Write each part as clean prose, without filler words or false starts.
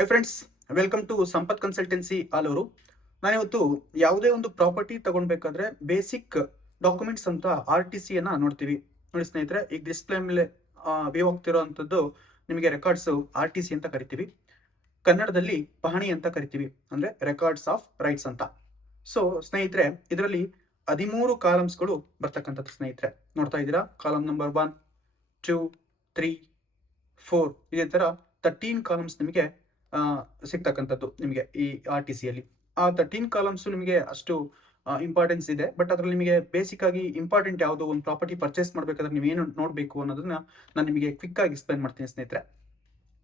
High friends, welcome to Sampath consultancy Alur. ನಾನಿವತ್ತು ಯಾವುದೇ ಒಂದು ಪ್ರಾಪರ್ಟಿ ತಗೊಳ್ಬೇಕಾದ್ರೆ ಬೇಸಿಕ್ ಡಾಕ್ಯುಮೆಂಟ್ಸ್ ಅಂತ RTC ಅನ್ನ ನೋಡ್ತೀವಿ. ನೋಡಿ ಸ್ನೇಹಿತರೆ, ಈಗ ಡಿಸ್ಪ್ಲೇ ಮೇಲೆ ವ್ಯೂ ಆಗ್ತಿರೋಂಥದ್ದು ನಿಮಗೆ ರೆಕಾರ್ಡ್ಸ್ RTC ಅಂತ ಕರಿತೀವಿ. ಕನ್ನಡದಲ್ಲಿ ಪಹಣಿ ಅಂತ ಕರಿತೀವಿ, ಅಂದ್ರೆ ರೆಕಾರ್ಡ್ಸ್ ಆಫ್ ರೈಟ್ಸ್ ಅಂತ. ಸೊ ಸ್ನೇಹಿತರೆ, ಇದರಲ್ಲಿ 13 ಕಾಲಮ್ಸ್ಗಳು ಬರ್ತಕ್ಕಂಥದ್ದು ಸ್ನೇಹಿತರೆ. ನೋಡ್ತಾ ಇದ್ದೀರಾ, ಕಾಲಮ್ ನಂಬರ್ 1, 2, 3, 4 ಇದೇ ತರ 13 ಕಾಲಮ್ಸ್ ನಿಮಗೆ ಸಿಗ್ತಕ್ಕಂಥದ್ದು ನಿಮಗೆ ಈ RTC ಅಲ್ಲಿ. ಆ 13 ಕಾಲಮ್ಸ್ ನಿಮಗೆ ಅಷ್ಟು ಇಂಪಾರ್ಟೆನ್ಸ್ ಇದೆ. ಬಟ್ ಅದ್ರಲ್ಲಿ ನಿಮಗೆ ಬೇಸಿಕ್ ಆಗಿ ಇಂಪಾರ್ಟೆಂಟ್ ಯಾವುದು, ಒಂದು ಪ್ರಾಪರ್ಟಿ ಪರ್ಚೇಸ್ ಮಾಡಬೇಕಾದ್ರೆ ನೀವು ಏನು ನೋಡಬೇಕು ಅನ್ನೋದನ್ನ ನಾನು ನಿಮಗೆ ಕ್ವಿಕ್ ಆಗಿ ಎಕ್ಸ್ಪ್ಲೈನ್ ಮಾಡ್ತೀನಿ ಸ್ನೇಹಿತರೆ.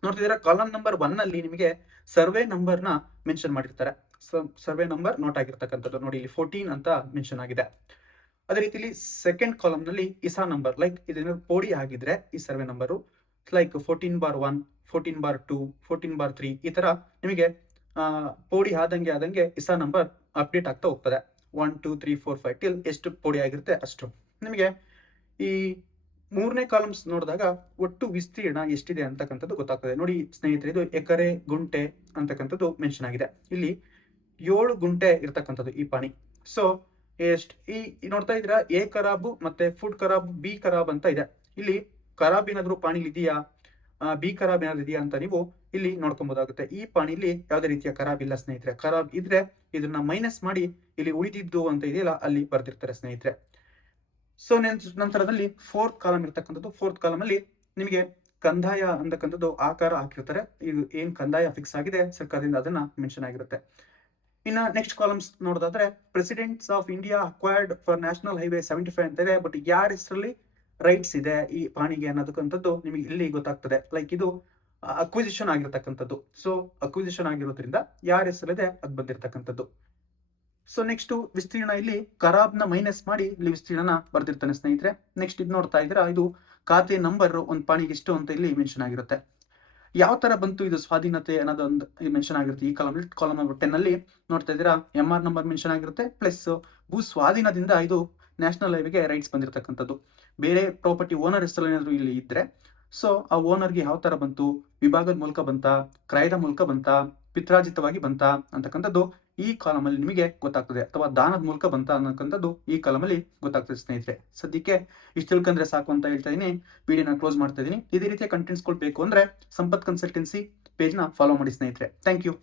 ನೋಡ್ತಿದ್ದೀರಾ, ಕಾಲಮ್ ನಂಬರ್ 1 ಅಲ್ಲಿ ನಿಮಗೆ ಸರ್ವೆ ನಂಬರ್ ನ ಮೆನ್ಷನ್ ಮಾಡಿರ್ತಾರೆ. ಸರ್ವೆ ನಂಬರ್ ನೋಟ್ ಆಗಿರ್ತಕ್ಕಂಥದ್ದು ನೋಡಿ, ಇಲ್ಲಿ 14 ಅಂತ ಮೆನ್ಷನ್ ಆಗಿದೆ. ಅದೇ ರೀತಿಲಿ ಸೆಕೆಂಡ್ ಕಾಲಮ್ ನಲ್ಲಿ ಇಸಾ ನಂಬರ್, ಲೈಕ್ ಇದನ್ನ ಪೋಡಿ ಆಗಿದ್ರೆ ಈ ಸರ್ವೆ ನಂಬರು ಲೈಕ್ 14/1, 14/2, 14/3 ಈ ತರ ನಿಮಗೆ ಪೋಡಿ ಆದಂಗೆ ಇಸಾ ನಂಬರ್ ಅಪ್ಡೇಟ್ ಆಗ್ತಾ ಹೋಗ್ತದೆ. 1, 2, 3, 4, 5 ಟಿಲ್ ಎಷ್ಟು ಪೋಡಿ ಆಗಿರುತ್ತೆ ಅಷ್ಟು. ನಿಮಗೆ ಈ ಮೂರನೇ ಕಾಲಮ್ಸ್ ನೋಡಿದಾಗ ಒಟ್ಟು ವಿಸ್ತೀರ್ಣ ಎಷ್ಟಿದೆ ಅಂತಕ್ಕಂಥದ್ದು ಗೊತ್ತಾಗ್ತದೆ. ನೋಡಿ ಸ್ನೇಹಿತರೆ, ಇದು ಎಕರೆ ಗುಂಟೆ ಅಂತಕ್ಕಂಥದ್ದು ಮೆನ್ಷನ್ ಆಗಿದೆ. ಇಲ್ಲಿ 7 ಗುಂಟೆ ಇರ್ತಕ್ಕಂಥದ್ದು ಈ ಪಾಣಿ. ಸೊ ಈ ನೋಡ್ತಾ ಇದ್ದೀರಾ, ಎ ಖರಾಬು ಮತ್ತೆ ಫುಡ್ ಖರಾಬ್, ಬಿ ಖರಾಬ್ ಅಂತ ಇದೆ. ಇಲ್ಲಿ ಖರಾಬ್ ಏನಾದ್ರು ಪಾಣಿಲಿ ಇದೆಯಾ, ಬಿ ಖರಾಬ್ ಏನಾದ್ರು ಇದೆಯಾ ಅಂತ ನೀವು ಇಲ್ಲಿ ನೋಡ್ಕೊಬಹುದಾಗುತ್ತೆ. ಈ ಪಾಣಿಲಿ ಯಾವುದೇ ರೀತಿಯ ಖರಾಬ್ ಇಲ್ಲ ಸ್ನೇಹಿತರೆ. ಖರಾಬ್ ಇದ್ರೆ ಇದನ್ನ ಮೈನಸ್ ಮಾಡಿ ಇಲ್ಲಿ ಉಳಿದಿದ್ದು ಅಂತ ಇದೆಯಲ್ಲ ಅಲ್ಲಿ ಬರ್ದಿರ್ತಾರೆ ಸ್ನೇಹಿತರೆ. ಸೊ ನಂತರದಲ್ಲಿ ಫೋರ್ತ್ ಕಾಲಮ್ ಇರ್ತಕ್ಕಂಥದ್ದು. ಫೋರ್ತ್ ಕಾಲಮ್ ಅಲ್ಲಿ ನಿಮಗೆ ಕಂದಾಯ ಅಂತಕ್ಕಂಥದ್ದು ಆಕಾರ ಹಾಕಿರ್ತಾರೆ. ಇದು ಏನ್ ಕಂದಾಯ ಫಿಕ್ಸ್ ಆಗಿದೆ ಸರ್ಕಾರದಿಂದ ಅದನ್ನ ಮೆನ್ಷನ್ ಆಗಿರುತ್ತೆ. ಇನ್ನ ನೆಕ್ಸ್ಟ್ ಕಾಲಮ್ಸ್ ನೋಡೋದಾದ್ರೆ, presidents of India acquired for national highway 75 ಅಂತ ಇದೆ. ಬಟ್ ಯಾರ ಹೆಸರಲ್ಲಿ ರೈಟ್ಸ್ ಇದೆ ಈ ಪಾಣಿಗೆ ಅನ್ನೋದಕ್ಕಂಥದ್ದು ನಿಮಗೆ ಇಲ್ಲಿ ಗೊತ್ತಾಗ್ತದೆ. ಲೈಕ್ ಇದು ಅಕ್ವಿಸಿಷನ್ ಆಗಿರ್ತಕ್ಕಂಥದ್ದು. ಸೊ ಅಕ್ವಿಸಿಷನ್ ಆಗಿರೋದ್ರಿಂದ ಯಾರ ಹೆಸರಿದೆ ಅದು ಬಂದಿರತಕ್ಕಂಥದ್ದು. ಸೊ ನೆಕ್ಸ್ಟ್ ವಿಸ್ತೀರ್ಣ, ಇಲ್ಲಿ ಖರಾಬ್ನ ಮೈನಸ್ ಮಾಡಿ ಇಲ್ಲಿ ವಿಸ್ತೀರ್ಣ ಬರ್ದಿರ್ತಾನೆ ಸ್ನೇಹಿತರೆ. ನೆಕ್ಸ್ಟ್ ಇದು ನೋಡ್ತಾ ಇದ್ದೀರಾ, ಇದು ಖಾತೆ ನಂಬರ್ ಒಂದು ಪಾಣಿಗೆ ಎಷ್ಟು ಅಂತ ಇಲ್ಲಿ ಮೆನ್ಷನ್ ಆಗಿರುತ್ತೆ. ಯಾವ ತರ ಬಂತು ಇದು ಸ್ವಾಧೀನತೆ ಅನ್ನೋದೊಂದು ಮೆನ್ಷನ್ ಆಗಿರುತ್ತೆ. ಈ ಕಾಲಮ್ ನಂಬರ್ 10 ಅಲ್ಲಿ ನೋಡ್ತಾ ಇದ್ದೀರಾ, MR ನಂಬರ್ ಮೆನ್ಷನ್ ಆಗಿರುತ್ತೆ. ಪ್ಲಸ್ ಭೂ ಸ್ವಾಧೀನದಿಂದ ಇದು ನ್ಯಾಷನಲ್ ಹೈವೇಗೆ ರೈಟ್ಸ್ ಬಂದಿರತಕ್ಕಂಥದ್ದು. ಬೇರೆ ಪ್ರಾಪರ್ಟಿ ಓನರ್ ಹೆಸರು ಏನಾದ್ರು ಇಲ್ಲಿ ಇದ್ರೆ, ಸೊ ಆ ಓನರ್ಗೆ ಯಾವ ತರ ಬಂತು, ವಿಭಾಗದ ಮೂಲಕ ಬಂತಾ, ಕ್ರಯದ ಮೂಲಕ ಬಂತಾ, ಪಿತ್ರಾರ್ಜಿತವಾಗಿ ಬಂತಾ ಅಂತಕ್ಕಂಥದ್ದು ಈ ಕಾಲಮ್ ಅಲ್ಲಿ ನಿಮಗೆ ಗೊತ್ತಾಗ್ತದೆ. ಅಥವಾ ದಾನದ ಮೂಲಕ ಬಂತ ಅನ್ನಕ್ಕಂಥದ್ದು ಈ ಕಾಲಮ್ ಅಲ್ಲಿ ಗೊತ್ತಾಗ್ತದೆ ಸ್ನೇಹಿತರೆ. ಸದ್ಯಕ್ಕೆ ಇಷ್ಟು ತಿಳ್ಕೊಂಡ್ರೆ ಸಾಕು ಅಂತ ಹೇಳ್ತಾ ಇದೀನಿ. ವಿಡಿಯೋನ ಕ್ಲೋಸ್ ಮಾಡ್ತಾ ಇದೀನಿ. ಇದೇ ರೀತಿಯ ಕಂಟೆಂಟ್ಸ್ಗಳು ಬೇಕು ಅಂದ್ರೆ ಸಂಪತ್ ಕನ್ಸಲ್ಟೆನ್ಸಿ ಪೇಜ್ನ ಫಾಲೋ ಮಾಡಿ ಸ್ನೇಹಿತರೆ. Thank you.